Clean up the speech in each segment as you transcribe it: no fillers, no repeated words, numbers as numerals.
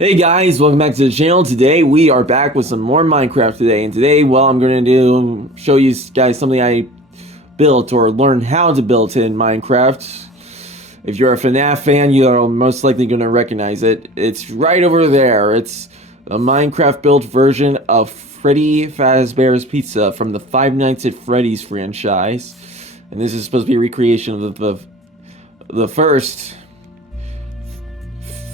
Hey guys, welcome back to the channel. Today we are back with some more Minecraft today, and today, well, I'm going to show you guys something I built or learned how to build in Minecraft. If you're a FNAF fan, you are most likely going to recognize it. It's right over there. It's a Minecraft built version of Freddy Fazbear's Pizza from the Five Nights at Freddy's franchise. And this is supposed to be a recreation of the first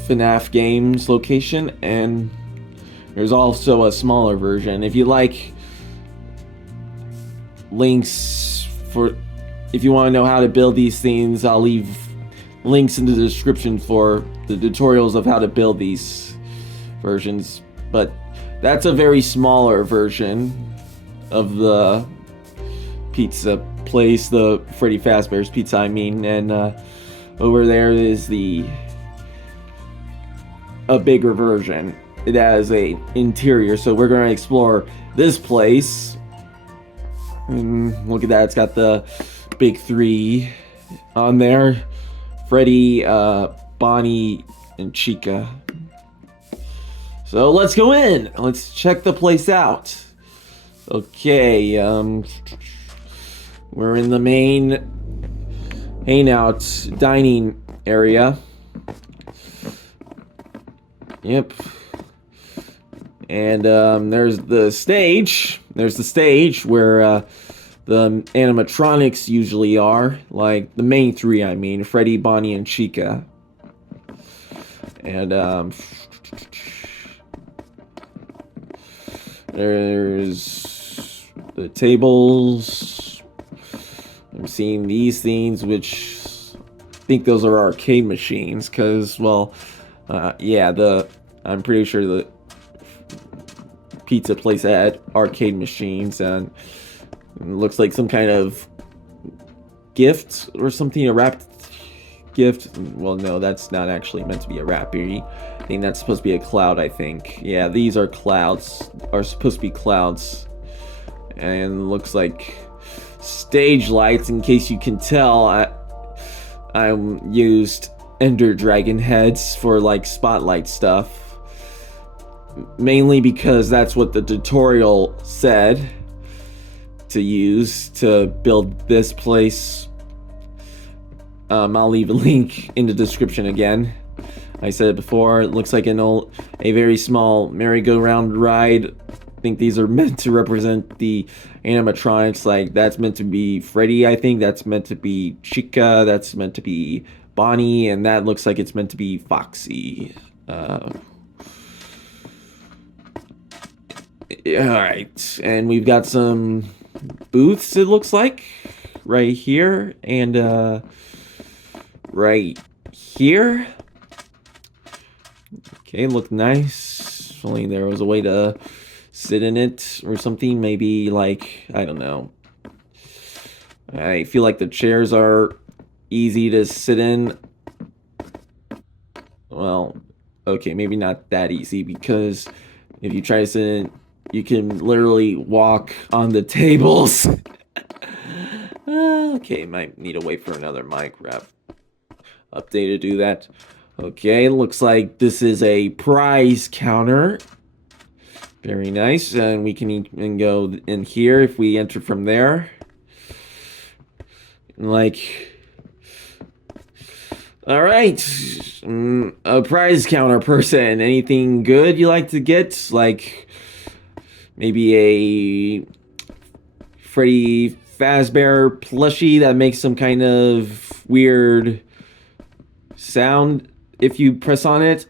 FNAF games location, and there's also a smaller version. If you like links for, if you want to know how to build these things, I'll leave links in the description for the tutorials of how to build these versions. But that's a very smaller version of the pizza place, the Freddy Fazbear's Pizza, I mean, and over there is a bigger version. It has a interior, so we're going to explore this place. And look at that, it's got the big three on there: Freddy, Bonnie, and Chica. So let's go in. Let's check the place out. Okay, we're in the main hangout dining area. Yep. And there's the stage. There's the stage where the animatronics usually are. Like the main three, I mean. Freddy, Bonnie, and Chica. And there's the tables. I'm seeing these things, which I think those are arcade machines. Because, well, yeah, I'm pretty sure the pizza place had arcade machines, and it looks like some kind of gift or something, a wrapped gift. Well, no, that's not actually meant to be a wrappy. I think that's supposed to be a cloud, I think. Yeah, these are clouds, are supposed to be clouds. And looks like stage lights, in case you can tell. I used Ender Dragon heads for like spotlight stuff, mainly because that's what the tutorial said to use to build this place. I'll leave a link in the description again. I said it before, it looks like a very small merry-go-round ride. I think these are meant to represent the animatronics. Like, that's meant to be Freddy, I think. That's meant to be Chica. That's meant to be Bonnie, and that looks like it's meant to be Foxy. Alright, and we've got some booths, it looks like, right here, and right here. Okay, look nice. If only there was a way to sit in it or something, maybe, like, I don't know. I feel like the chairs are easy to sit in. Well, okay, maybe not that easy, because if you try to sit in, you can literally walk on the tables. Okay, might need to wait for another Minecraft update to do that. Okay, looks like this is a prize counter. Very nice, and we can even go in here if we enter from there. Like, all right, a prize counter person. Anything good you like to get? Like maybe a Freddy Fazbear plushie that makes some kind of weird sound if you press on it.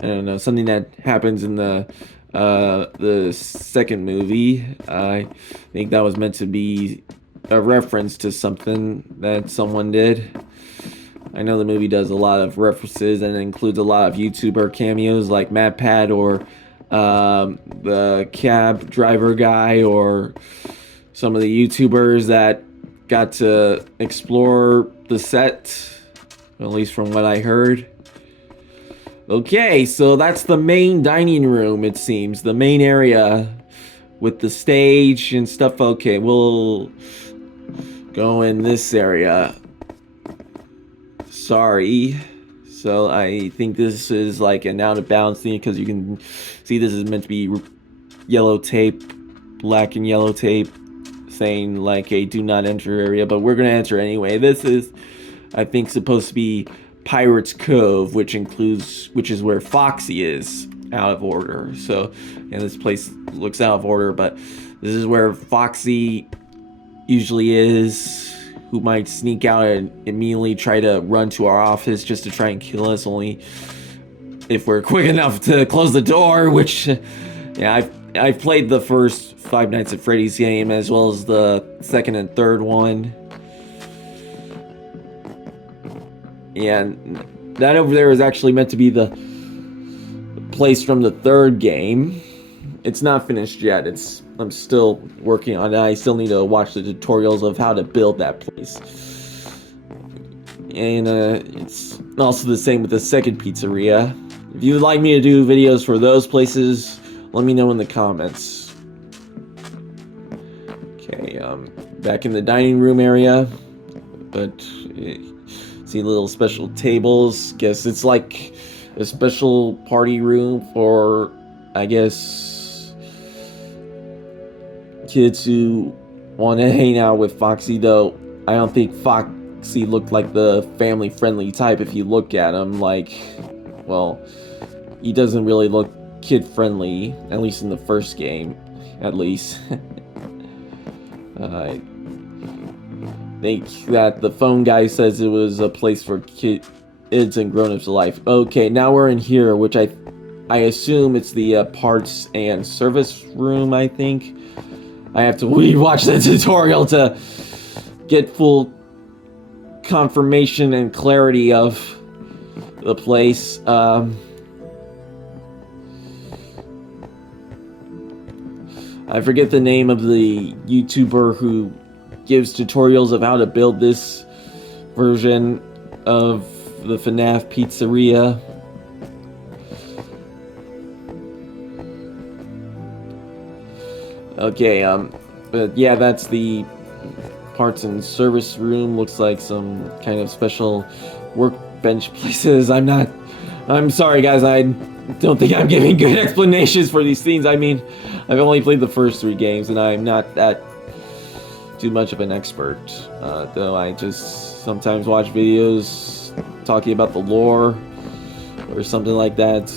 I don't know, something that happens in the second movie. I think that was meant to be a reference to something that someone did. I know the movie does a lot of references and includes a lot of YouTuber cameos like MatPat or the cab driver guy, or some of the YouTubers that got to explore the set, at least from what I heard. Okay, so that's the main dining room, it seems. The main area with the stage and stuff. Okay, we'll go in this area. Sorry. So I think this is like an out of bounds thing because you can see this is meant to be yellow tape, black and yellow tape, saying like a do not enter area, but we're gonna enter anyway. This is, I think, supposed to be Pirates Cove, which is where Foxy is, out of order. So, yeah, this place looks out of order, but this is where Foxy usually is, who might sneak out and immediately try to run to our office just to try and kill us, only if we're quick enough to close the door, which, yeah, I've played the first Five Nights at Freddy's game, as well as the second and third one. Yeah, and that over there is actually meant to be the place from the third game. It's not finished yet. I'm still working on it. I still need to watch the tutorials of how to build that place. And it's also the same with the second pizzeria. If you would like me to do videos for those places, let me know in the comments. Okay, back in the dining room area, but see little special tables. Guess it's like a special party room for, I guess, kids who want to hang out with Foxy, though I don't think Foxy looked like the family-friendly type. If you look at him, like, well, he doesn't really look kid-friendly, at least in the first game, at least. I think that the phone guy says it was a place for kids and grown-ups alike. Okay, now we're in here, which I assume it's the parts and service room, I think. I have to rewatch the tutorial to get full confirmation and clarity of the place. I forget the name of the YouTuber who gives tutorials of how to build this version of the FNAF pizzeria. Okay, but yeah, that's the parts and service room. Looks like some kind of special workbench places. I'm sorry guys, I don't think I'm giving good explanations for these things. I mean, I've only played the first 3 games and I'm not that too much of an expert, though I just sometimes watch videos talking about the lore or something like that.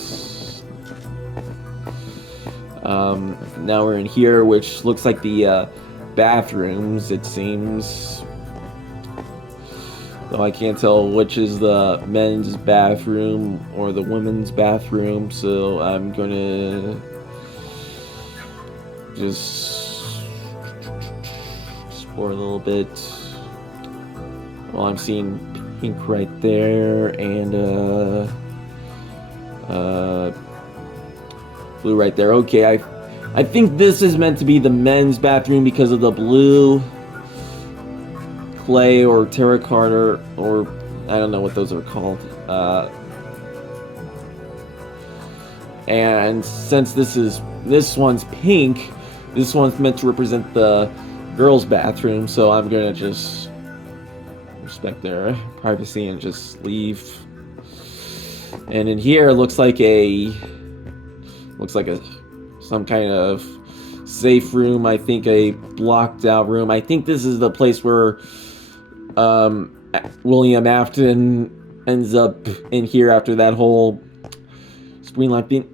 Now we're in here, which looks like the bathrooms, it seems. Though I can't tell which is the men's bathroom or the women's bathroom, so I'm gonna just explore a little bit. Well, I'm seeing pink right there, and blue right there. Okay, I think this is meant to be the men's bathroom because of the blue clay or terracotta, or I don't know what those are called. And since this one's pink, this one's meant to represent the girls' bathroom, so I'm gonna just respect their privacy and just leave. And in here, it looks like some kind of safe room. I think a blocked out room. I think this is the place where William Afton ends up in here after that whole screen light thing.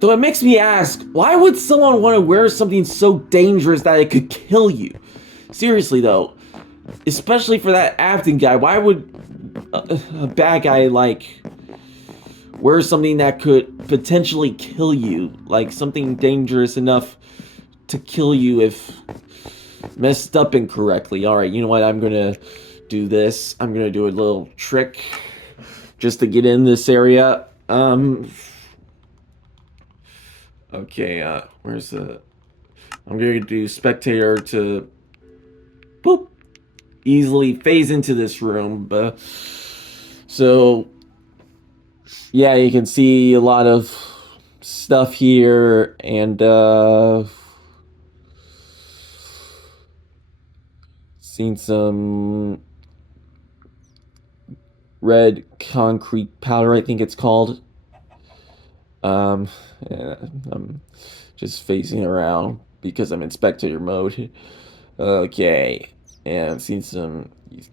Though it makes me ask, why would someone want to wear something so dangerous that it could kill you? Seriously though, especially for that Afton guy, why would a bad guy like wear something that could potentially kill you? Like something dangerous enough to kill you if messed up incorrectly. Alright, you know what? I'm gonna do this. I'm gonna do a little trick just to get in this area. Okay, where's the... I'm gonna do spectator to boop, easily phase into this room. So yeah, you can see a lot of stuff here, and seen some red concrete powder, I think it's called. Yeah, I'm just facing around because I'm in spectator mode. Okay, and you can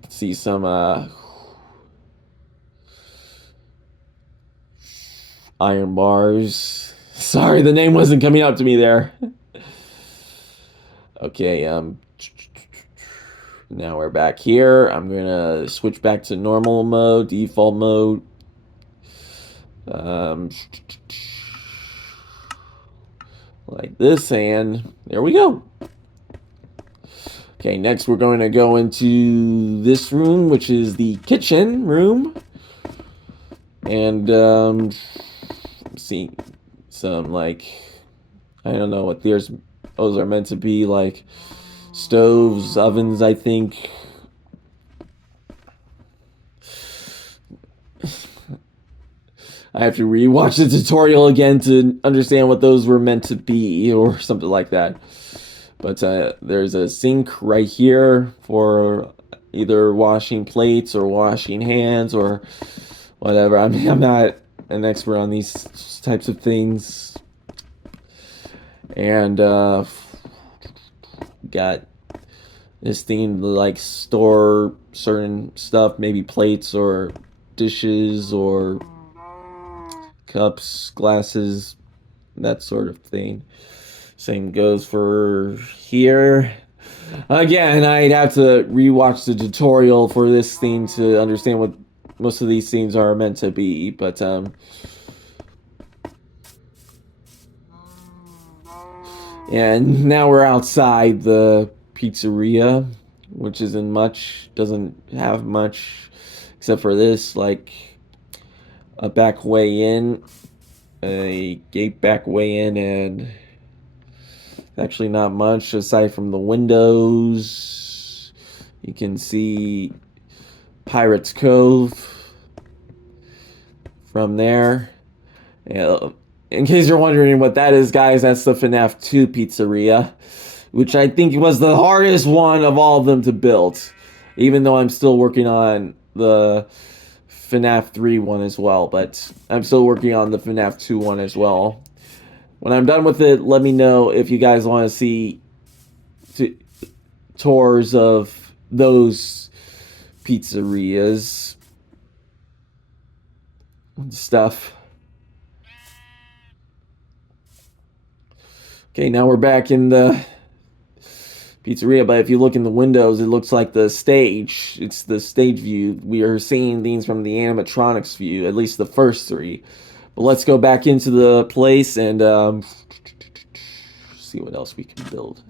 see some iron bars. Sorry, the name wasn't coming up to me there. Okay, now we're back here. I'm gonna switch back to normal mode, default mode. Like this, and there we go. Okay, next we're going to go into this room, which is the kitchen room. And, see some, like, I don't know what those are meant to be, like, stoves, ovens, I think. I have to rewatch the tutorial again to understand what those were meant to be, or something like that. But there's a sink right here for either washing plates or washing hands or whatever. I mean, I'm not an expert on these types of things. And got this thing to like store certain stuff, maybe plates or dishes or cups, glasses, that sort of thing. Same goes for here. Again, I'd have to rewatch the tutorial for this thing to understand what most of these things are meant to be, but and now we're outside the pizzeria, which doesn't have much except for this, like a back way in, a gate back way in, and actually not much aside from the windows. You can see Pirates Cove from there. In case you're wondering what that is, guys, that's the FNAF 2 pizzeria, which I think was the hardest one of all of them to build, even though I'm still working on the FNAF 3 one as well, but I'm still working on the FNAF 2 one as well. When I'm done with it, let me know if you guys want to see tours of those pizzerias and stuff. Okay, now we're back in the pizzeria, but if you look in the windows, it looks like the stage. It's the stage view. We are seeing things from the animatronics view, at least the first three. But let's go back into the place and see what else we can build.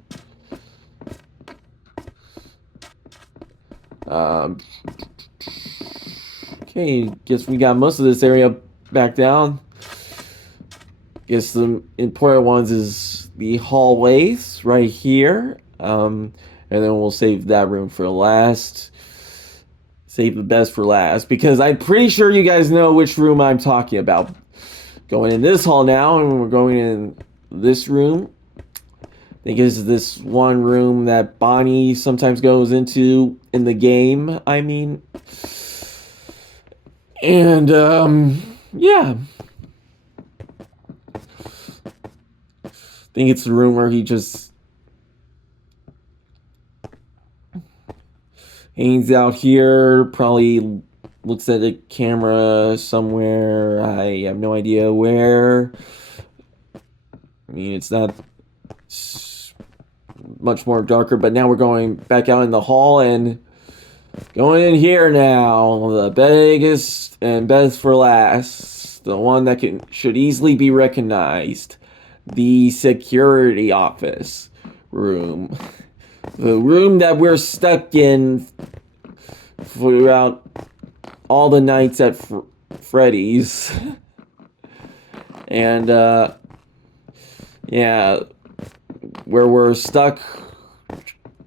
Okay, guess we got most of this area back down. Guess the important ones is the hallways right here. And then we'll save that room for last. Save the best for last, because I'm pretty sure you guys know which room I'm talking about. Going in this hall now, and we're going in this room. I think it's this one room that Bonnie sometimes goes into in the game, I mean. And, yeah. I think it's the room where he just hangs out here, probably looks at a camera somewhere. I have no idea where. I mean, it's not much more darker, but now we're going back out in the hall and going in here now. The biggest and best for last. The one that should easily be recognized. The security office room. The room that we're stuck in throughout all the nights at Freddy's. And, yeah, where we're stuck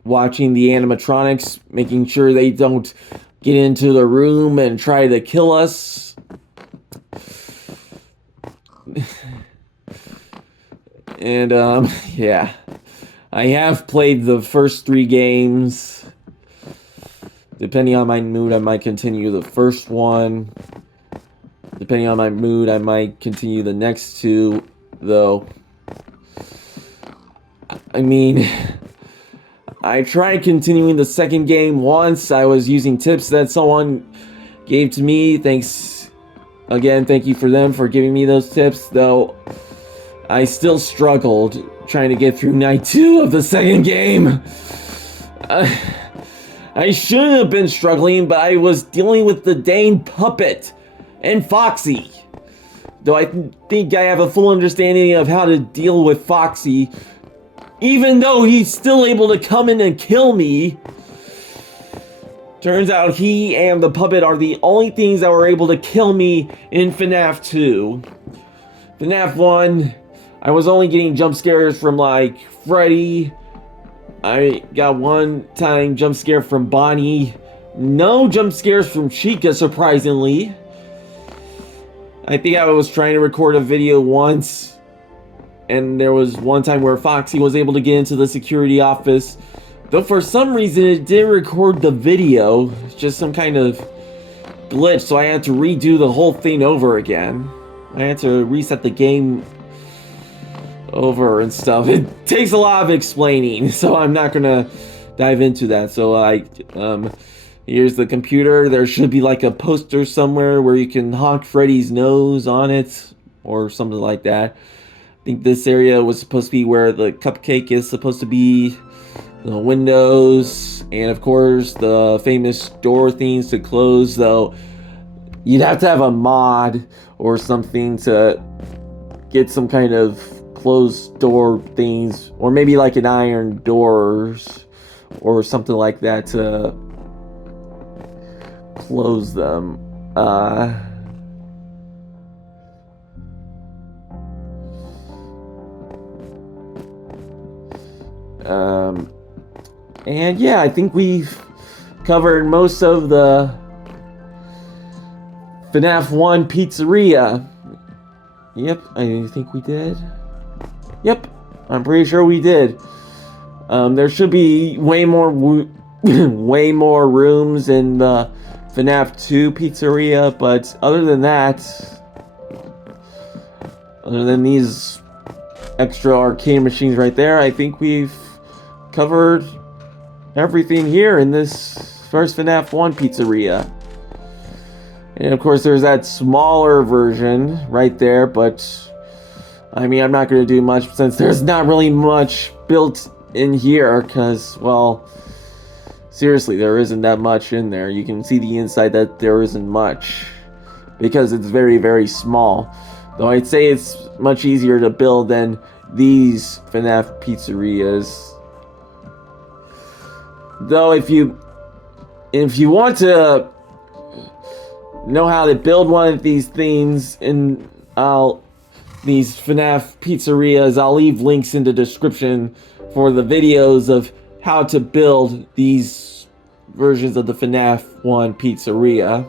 watching the animatronics, making sure they don't get into the room and try to kill us. And, yeah, I have played the first 3 games. Depending on my mood, I might continue the first one. Depending on my mood, I might continue the next two, though. I mean, I tried continuing the second game once. I was using tips that someone gave to me. Thanks again, thank you for them for giving me those tips, though I still struggled trying to get through night 2 of the second game. I shouldn't have been struggling, but I was dealing with the Dane puppet and Foxy. Though I think I have a full understanding of how to deal with Foxy, even though he's still able to come in and kill me. Turns out he and the puppet are the only things that were able to kill me in FNAF 2. FNAF 1, I was only getting jump scares from like Freddy. I got one time jump scare from Bonnie. No jump scares from Chica, surprisingly. I think I was trying to record a video once, and there was one time where Foxy was able to get into the security office. Though for some reason it didn't record the video. It's just some kind of glitch, so I had to redo the whole thing over again. I had to reset the game over and stuff. It takes a lot of explaining, so I'm not gonna dive into that. So here's the computer. There should be like a poster somewhere where you can honk Freddy's nose on it or something like that. I think this area was supposed to be where the cupcake is supposed to be, the windows, and of course the famous door things to close, though you'd have to have a mod or something to get some kind of closed door things, or maybe like an iron doors or something like that to close them. And yeah, I think we've covered most of the FNAF 1 pizzeria. Yep, I think we did. Yep, I'm pretty sure we did. There should be way more way more rooms in the FNAF 2 pizzeria, but other than that, other than these extra arcade machines right there, I think we've covered everything here in this first FNAF 1 pizzeria. And of course there's that smaller version right there, but I mean, I'm not going to do much since there's not really much built in here, because, well, seriously, there isn't that much in there. You can see the inside that there isn't much, because it's very, very small. Though I'd say it's much easier to build than these FNAF pizzerias. Though if you want to know how to build one of these things in these FNAF pizzerias, I'll leave links in the description for the videos of how to build these versions of the FNAF 1 pizzeria.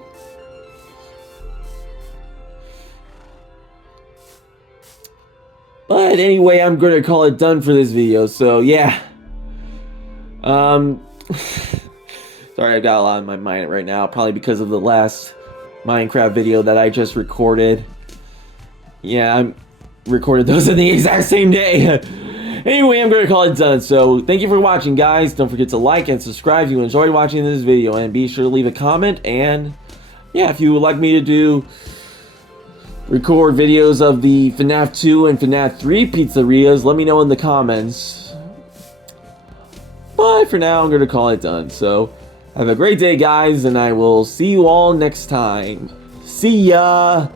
But anyway, I'm going to call it done for this video, so yeah. Sorry, I got a lot on my mind right now, probably because of the last Minecraft video that I just recorded. Yeah, I recorded those in the exact same day. Anyway, I'm going to call it done. So, thank you for watching, guys. Don't forget to like and subscribe if you enjoyed watching this video. And be sure to leave a comment. And, yeah, if you would like me to record videos of the FNAF 2 and FNAF 3 pizzerias, let me know in the comments. But for now, I'm going to call it done. So, have a great day, guys. And I will see you all next time. See ya!